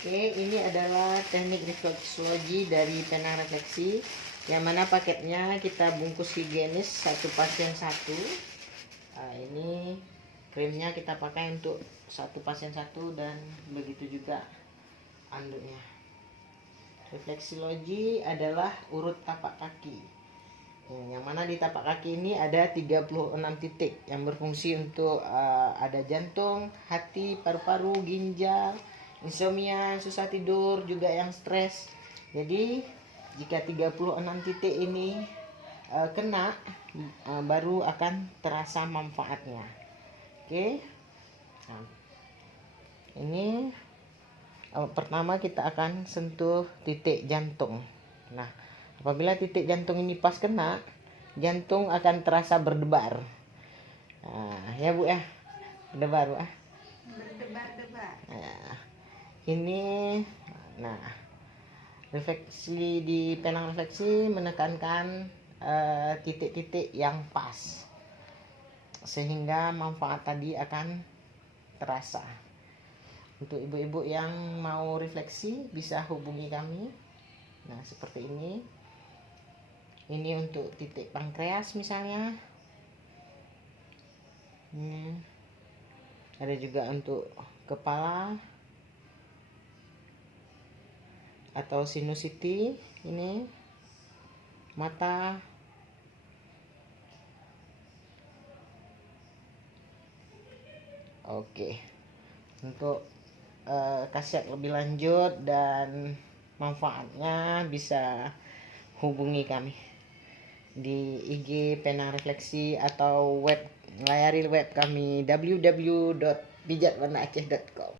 Oke, ini adalah teknik refleksologi dari pena refleksi, yang mana paketnya kita bungkus higienis satu pasien satu. Nah, ini krimnya kita pakai untuk satu pasien satu, dan begitu juga anduknya. Refleksologi adalah urut tapak kaki, yang mana di tapak kaki ini ada 36 titik yang berfungsi untuk ada jantung, hati, paru-paru, ginjal, insomnia, susah tidur, juga yang stres. Jadi jika 36 titik ini kena, baru akan terasa manfaatnya. Oke. Nah, ini pertama kita akan sentuh titik jantung. Nah, apabila titik jantung ini pas kena, jantung akan terasa berdebar. Nah, ya Bu ya, berdebar Bu. Berdebar-debar. Nah, ini, nah, refleksi di penang refleksi menekankan titik-titik yang pas, sehingga manfaat tadi akan terasa. Untuk ibu-ibu yang mau refleksi bisa hubungi kami. Nah, seperti ini. Ini untuk titik pankreas misalnya. Ini ada juga untuk kepala atau sinusiti. Ini mata. Oke. Untuk khasiat lebih lanjut dan manfaatnya bisa hubungi kami di IG Penang Refleksi atau layari web kami www.pijatwarnaaceh.com.